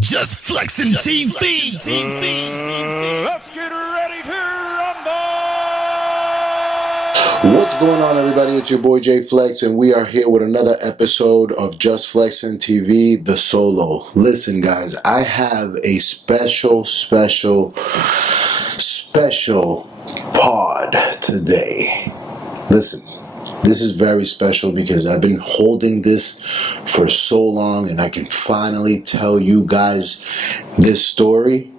Just flexing TV. Let's get ready to rumble! What's going on, everybody? It's your boy J Flex, and we are here with another episode of Just Flexing TV, the solo. Listen, guys, I have a special pod today. Listen, this is very special because I've been holding this for so long, and I can finally tell you guys this story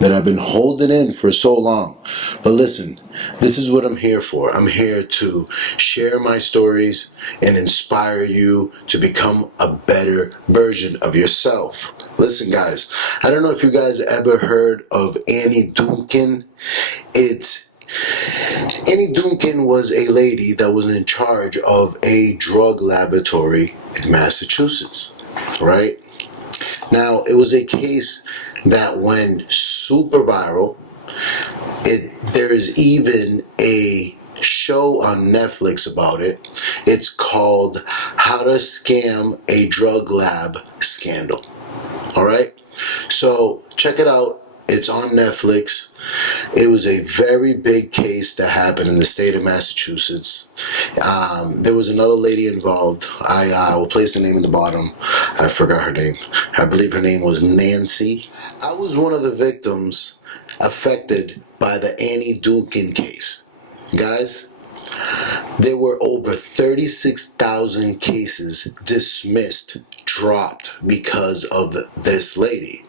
that I've been holding in for so long. But listen, this is what I'm here for. I'm here to share my stories and inspire you to become a better version of yourself. Listen, guys, I don't know if you guys ever heard of Annie Dookhan. Annie Dookhan was a lady that was in charge of a drug laboratory in Massachusetts, right? Now, it was a case that went super viral. There is even a show on Netflix about it. It's called How to Scam a Drug Lab Scandal. All right? So check it out. It's on Netflix. It was a very big case that happened in the state of Massachusetts. There was another lady involved. I will place the name at the bottom. I forgot her name. I believe her name was Nancy. I was one of the victims affected by the Annie Dookhan case. Guys, there were over 36,000 cases dismissed, dropped because of this lady.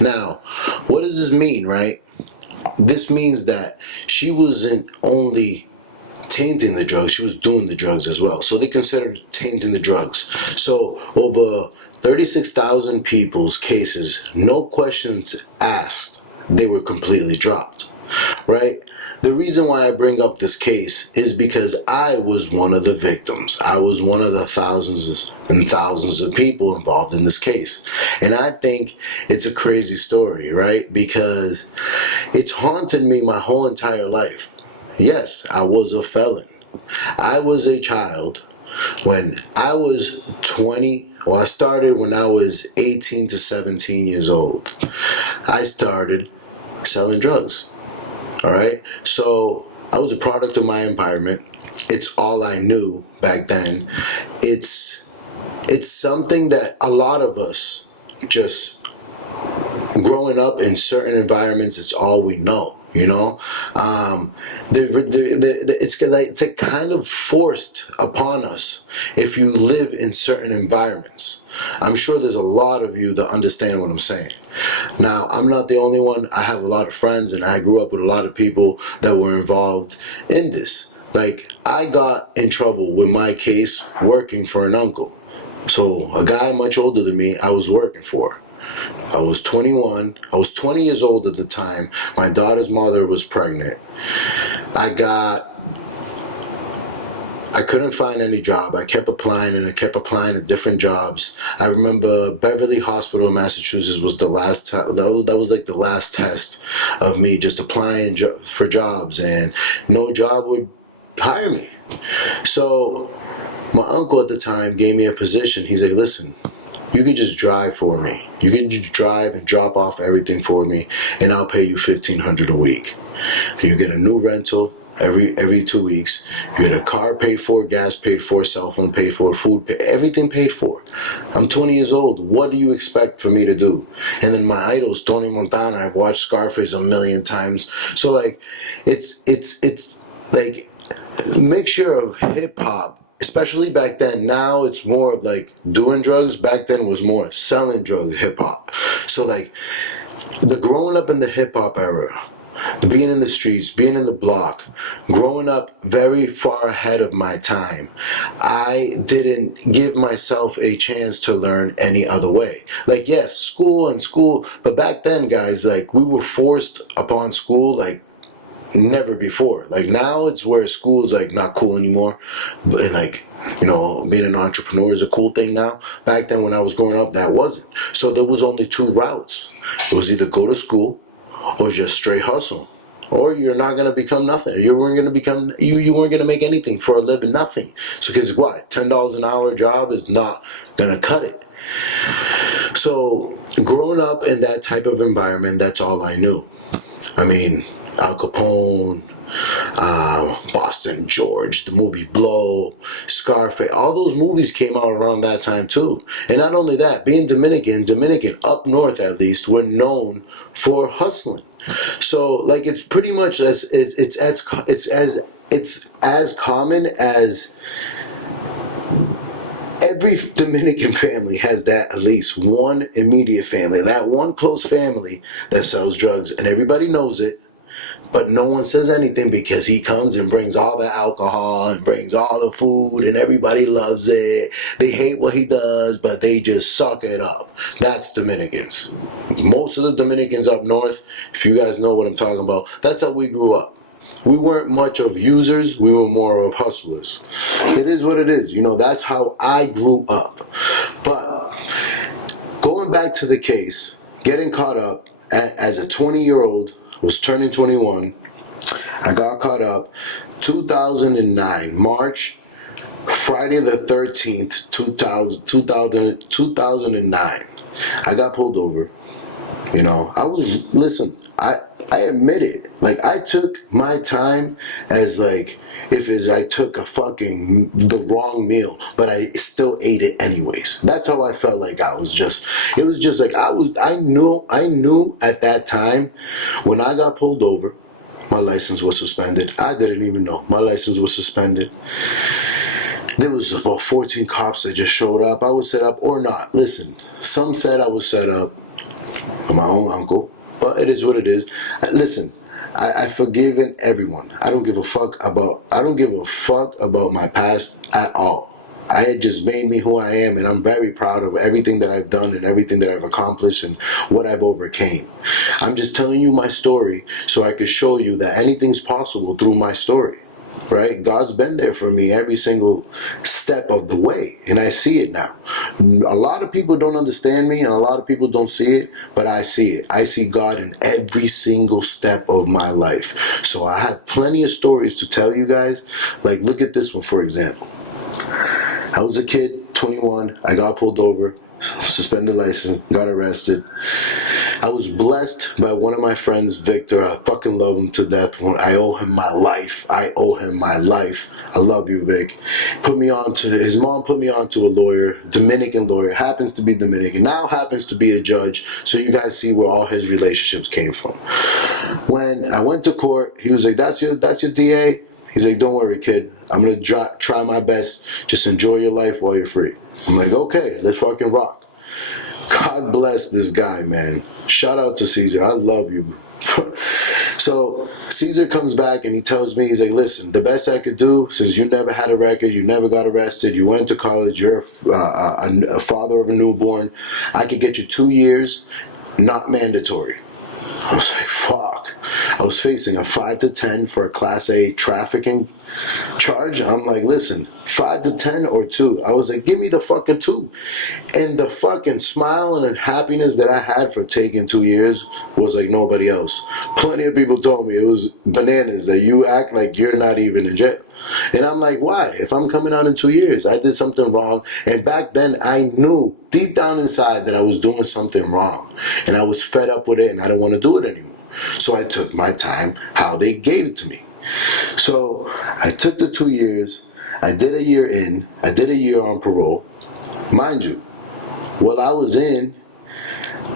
Now, what does this mean, right? This means that she wasn't only tainting the drugs, she was doing the drugs as well. So they considered tainting the drugs. So over 36,000 people's cases, no questions asked, they were completely dropped, right? The reason why I bring up this case is because I was one of the victims. I was one of the thousands and thousands of people involved in this case. And I think it's a crazy story, right? Because it's haunted me my whole entire life. Yes, I was a felon. I was a child when I was 20. Well, I started when I was 18 to 17 years old. I started selling drugs. All right, so I was a product of my environment. It's all I knew back then. It's something that a lot of us, just growing up in certain environments, it's all we know. You know, it's a kind of forced upon us if you live in certain environments. I'm sure there's a lot of you that understand what I'm saying. Now, I'm not the only one. I have a lot of friends, and I grew up with a lot of people that were involved in this. Like, I got in trouble with my case working for an uncle. So, a guy much older than me, I was working for. I was 21. I was 20 years old at the time. My daughter's mother was pregnant. I couldn't find any job. I kept applying and I kept applying to different jobs. I remember Beverly Hospital in Massachusetts was the last that was like the last test of me just applying for jobs, and no job would hire me. So my uncle at the time gave me a position. He's like, listen, you can just drive for me. You can just drive and drop off everything for me, and I'll pay you $1,500 a week. You get a new rental every 2 weeks. You get a car paid for, gas paid for, cell phone paid for, food paid, everything paid for. I'm 20 years old. What do you expect for me to do? And then my idols, Tony Montana. I've watched Scarface a million times. So like, it's like a mixture of hip hop. Especially back then. Now it's more of like doing drugs. Back then it was more selling drugs, hip hop. So like the growing up in the hip hop era, being in the streets, being in the block, growing up very far ahead of my time, I didn't give myself a chance to learn any other way. Like, yes, school, but back then, guys, like, we were forced upon school like never before. Like, now it's where school is like not cool anymore, but like, you know, being an entrepreneur is a cool thing now. Back then when I was growing up, that wasn't. So there was only two routes. It was either go to school or just straight hustle, or you're not gonna become nothing. You weren't gonna make anything for a living, nothing. So because what, $10 an hour job is not gonna cut it. So growing up in that type of environment, that's all I knew. I mean, Al Capone, Boston George, the movie Blow, Scarface, all those movies came out around that time too. And not only that, being Dominican up north at least, were known for hustling. So like it's pretty much it's as common as every Dominican family has that, at least one immediate family, that one close family that sells drugs, and everybody knows it. But no one says anything because he comes and brings all the alcohol and brings all the food and everybody loves it. They hate what he does, but they just suck it up. That's Dominicans. Most of the Dominicans up north, if you guys know what I'm talking about, that's how we grew up. We weren't much of users, we were more of hustlers. It is what it is. You know, that's how I grew up. But going back to the case, getting caught up as a 20-year-old, was turning 21. I got caught up 2009, March, Friday the 13th, 2009. I got pulled over. You know, I admit it. Like, I took my time as like, I took the wrong meal, but I still ate it anyways. That's how I felt. Like it was just like I knew at that time when I got pulled over, my license was suspended. I didn't even know my license was suspended. There was about 14 cops that just showed up. I was set up or not. Listen, some said I was set up for my own uncle, but it is what it is. Listen, I've forgiven everyone. I don't give a fuck about my past at all. I had just made me who I am, and I'm very proud of everything that I've done and everything that I've accomplished and what I've overcame. I'm just telling you my story so I can show you that anything's possible through my story. Right? God's been there for me every single step of the way, and I see it now. A lot of people don't understand me, and a lot of people don't see it, but I see it. I see God in every single step of my life. So I have plenty of stories to tell you guys. Like, look at this one, for example. I was a kid, 21. I got pulled over, suspended license, got arrested. I was blessed by one of my friends, Victor. I fucking love him to death. I owe him my life. I love you, Vic. His mom put me on to a lawyer, Dominican lawyer, happens to be Dominican, now happens to be a judge. So you guys see where all his relationships came from. When I went to court, he was like, that's your DA? He's like, don't worry, kid. I'm going to try my best. Just enjoy your life while you're free. I'm like, okay, let's fucking rock. God bless this guy, man. Shout out to Caesar. I love you. So Caesar comes back and he tells me, he's like, listen, the best I could do, since you never had a record, you never got arrested, you went to college, you're a father of a newborn, I could get you 2 years, not mandatory. I was like, fuck. I was facing a 5 to 10 for a Class A trafficking charge. I'm like, listen, 5 to 10 or 2. I was like, give me the fucking 2. And the fucking smile and happiness that I had for taking 2 years was like nobody else. Plenty of people told me it was bananas that you act like you're not even in jail. And I'm like, why? If I'm coming out in 2 years, I did something wrong. And back then I knew deep down inside that I was doing something wrong. And I was fed up with it and I didn't want to do it anymore. So I took my time how they gave it to me. So I took the 2 years. I did a year in. I did a year on parole. Mind you, while I was in,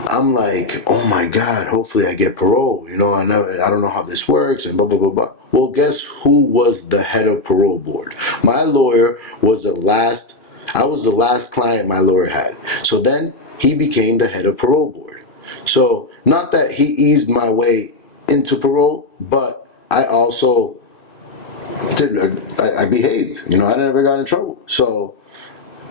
I'm like, oh my God, hopefully I get parole. You know, I don't know how this works and blah, blah, blah, blah. Well, guess who was the head of parole board? My lawyer was I was the last client my lawyer had. So then he became the head of parole board. So not that he eased my way into parole, but I also I behaved. You know, I never got in trouble. So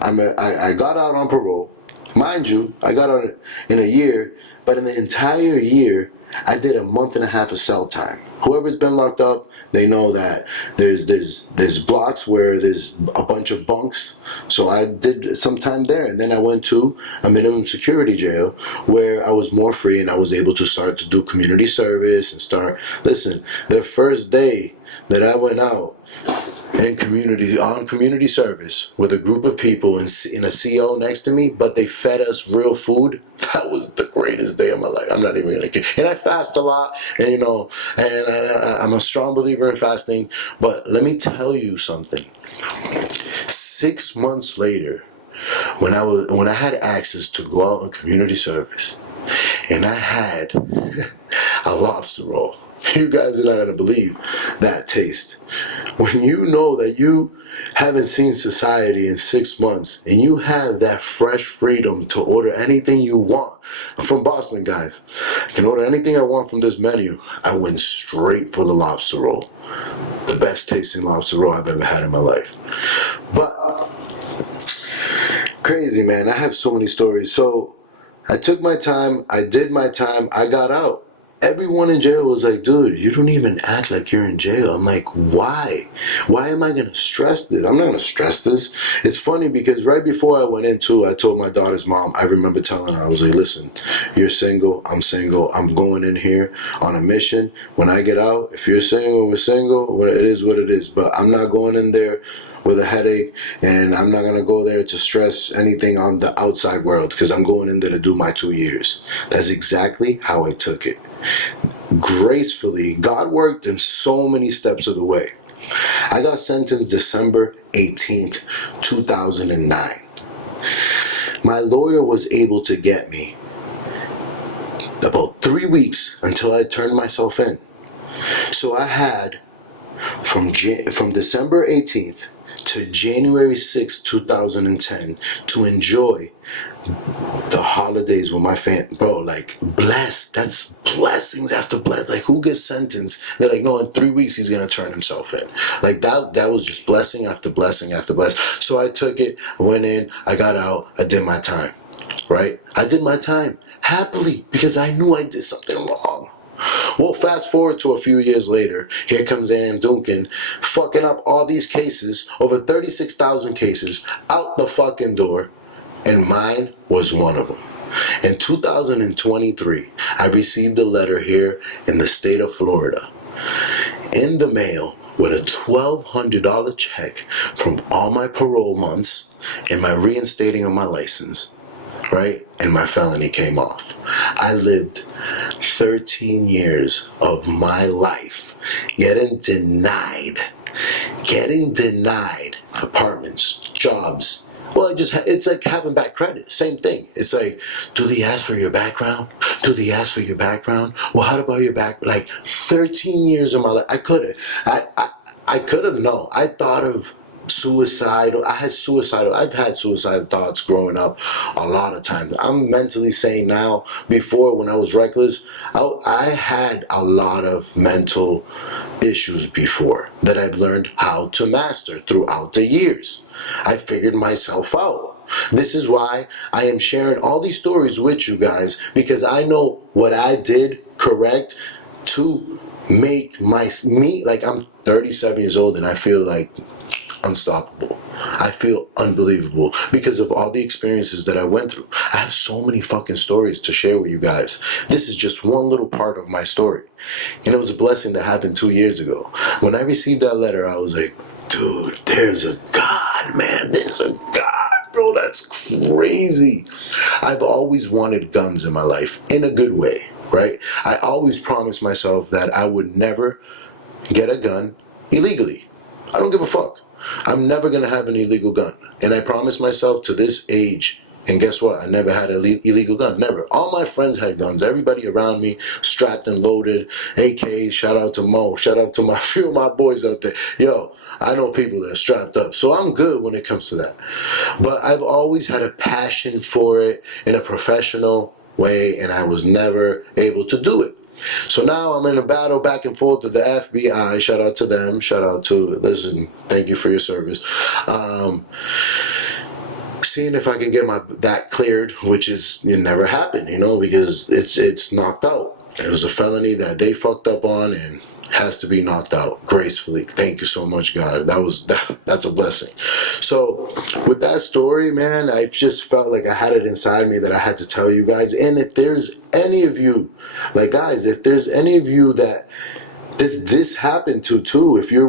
I got out on parole. Mind you, I got out in a year, but in the entire year, I did a month and a half of cell time. Whoever's been locked up, they know that there's blocks where there's a bunch of bunks. So I did some time there, and then I went to a minimum security jail where I was more free and I was able to start to do community service and start. Listen, the first day that I went out, in community service with a group of people in a CO next to me, but they fed us real food. That was the greatest day of my life. I'm not even gonna kid. And I fast a lot, and I'm a strong believer in fasting. But let me tell you something. 6 months later, when I had access to go out on community service, and I had a lobster roll. You guys are not going to believe that taste. When you know that you haven't seen society in 6 months and you have that fresh freedom to order anything you want. I'm from Boston, guys. I can order anything I want from this menu. I went straight for the lobster roll. The best tasting lobster roll I've ever had in my life. But crazy, man. I have so many stories. So I took my time, I did my time, I got out. Everyone in jail was like, dude, you don't even act like you're in jail. I'm like, why? Why am I going to stress this? I'm not going to stress this. It's funny because right before I went in too, I told my daughter's mom, I remember telling her, I was like, listen, you're single, I'm single. I'm going in here on a mission. When I get out, if you're single, we're single. Well, it is what it is. But I'm not going in there with a headache, and I'm not going to go there to stress anything on the outside world because I'm going in there to do my 2 years. That's exactly how I took it. Gracefully, God worked in so many steps of the way. I got sentenced December 18th, 2009. My lawyer was able to get me about 3 weeks until I turned myself in. So I had from December 18th to January 6, 2010 to enjoy the holidays with my family. Bro, like, blessed. That's blessings after blessings. Like, who gets sentenced? They're like, no, in 3 weeks he's gonna turn himself in. Like, that was just blessing after blessing after blessing. So I took it, I went in, I got out, I did my time. Right? I did my time happily because I knew I did something wrong. Well, fast forward to a few years later, here comes Annie Dookhan fucking up all these cases, over 36,000 cases, out the fucking door, and mine was one of them. In 2023, I received a letter here in the state of Florida in the mail with a $1,200 check from all my parole months and my reinstating of my license. Right? And my felony came off. I lived 13 years of my life getting denied apartments, jobs. Well, it's like having bad credit. Same thing. It's like, do they ask for your background? Do they ask for your background? Well, how about your back? Like 13 years of my life. I could have known. I thought of suicidal. I've had suicidal thoughts growing up a lot of times. I'm mentally sane now. Before, when I was reckless, I had a lot of mental issues before that I've learned how to master throughout the years. I figured myself out. This is why I am sharing all these stories with you guys, because I know what I did correct to make me, like, I'm 37 years old and I feel like unstoppable. I feel unbelievable because of all the experiences that I went through. I have so many fucking stories to share with you guys. This is just one little part of my story. And it was a blessing that happened 2 years ago. When I received that letter, I was like, dude, there's a God, man. There's a God, bro. That's crazy. I've always wanted guns in my life, in a good way, right? I always promised myself that I would never get a gun illegally. I don't give a fuck. I'm never going to have an illegal gun. And I promised myself to this age, and guess what? I never had an illegal gun. Never. All my friends had guns. Everybody around me strapped and loaded. AKs. Shout out to Mo. Shout out to my few of my boys out there. Yo, I know people that are strapped up. So I'm good when it comes to that. But I've always had a passion for it in a professional way, and I was never able to do it. So now I'm in a battle back and forth with the FBI. Shout out to them. Shout out to, listen, thank you for your service. Seeing if I can get that cleared, which is, it never happened, because it's knocked out. It was a felony that they fucked up on and has to be knocked out gracefully. Thank you so much, God. That's a blessing. So with that story, man, I just felt like I had it inside me that I had to tell you guys. And if there's any of you, like, guys, if there's any of you that this happened to too. If you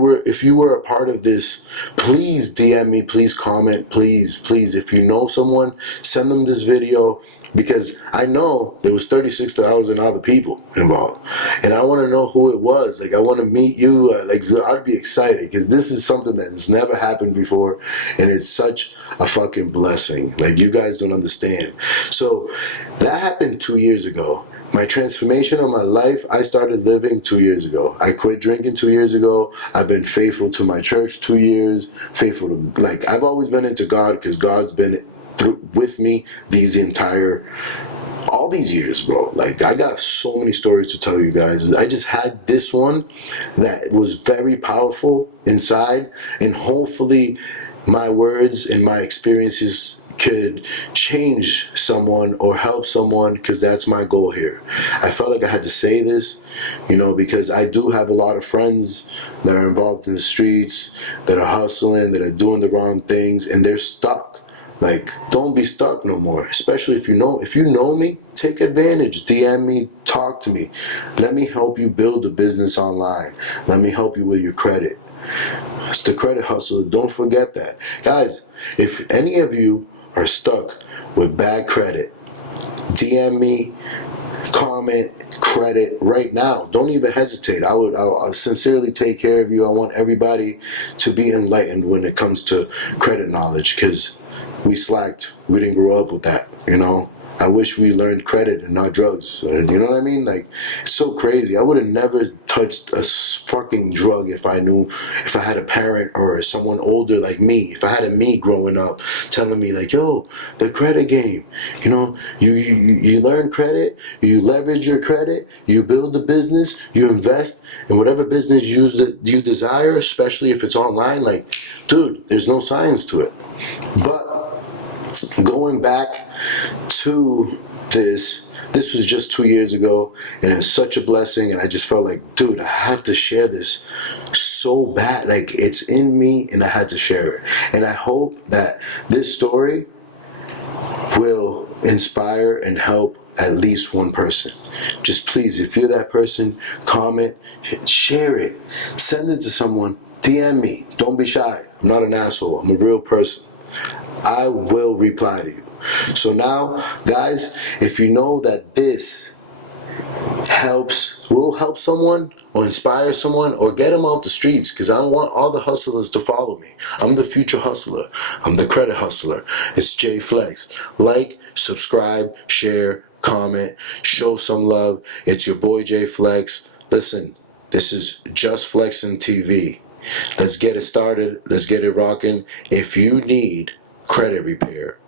were a part of this, please DM me, please comment, please. If you know someone, send them this video, because I know there was 36,000 other people involved, and I want to know who it was. Like, I want to meet you. I'd be excited, because this is something that has never happened before, and it's such a fucking blessing. Like, you guys don't understand. So that happened 2 years ago. My transformation of my life, I started living 2 years ago. I quit drinking 2 years ago. I've been faithful to my church 2 years. Faithful to, like, I've always been into God, because God's been with me all these years, bro. Like, I got so many stories to tell you guys. I just had this one that was very powerful inside, and hopefully my words and my experiences could change someone or help someone, because that's my goal here. I felt like I had to say this, because I do have a lot of friends that are involved in the streets, that are hustling, that are doing the wrong things, and they're stuck. Like, don't be stuck no more. Especially if you know me, take advantage. DM me, talk to me. Let me help you build a business online. Let me help you with your credit. It's the credit hustle. Don't forget that. Guys, if any of you are stuck with bad credit, DM me, comment, credit right now. Don't even hesitate. I'll sincerely take care of you. I want everybody to be enlightened when it comes to credit knowledge, because we slacked. We didn't grow up with that, I wish we learned credit and not drugs. You know what I mean? Like, it's so crazy. I would have never touched a fucking drug if I had a parent or someone older like me. If I had a me growing up telling me, like, yo, the credit game, you learn credit, you leverage your credit, you build a business, you invest in whatever business you desire, especially if it's online. Like, dude, there's no science to it. But going back to this was just 2 years ago, and it's such a blessing, and I just felt like, dude, I have to share this so bad. Like, it's in me, and I had to share it. And I hope that this story will inspire and help at least one person. Just please, if you're that person, comment, share it, send it to someone, DM me. Don't be shy. I'm not an asshole. I'm a real person. I will reply to you. So now, guys, if you know that this will help someone or inspire someone or get them off the streets, because I want all the hustlers to follow me. I'm the future hustler. I'm the credit hustler. It's J Flex. Like, subscribe, share, comment, show some love. It's your boy J Flex. Listen, this is Just Flexing TV. Let's get it started. Let's get it rocking. If you need credit repair,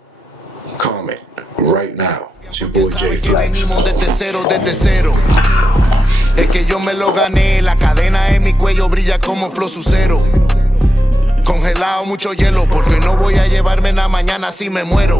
comment right now. It's your boy J Flex. Desde cero. Es que yo me lo gané. La cadena en mi cuello brilla como flow sucero. Congelado mucho hielo, porque no voy a llevarme nada mañana si me muero.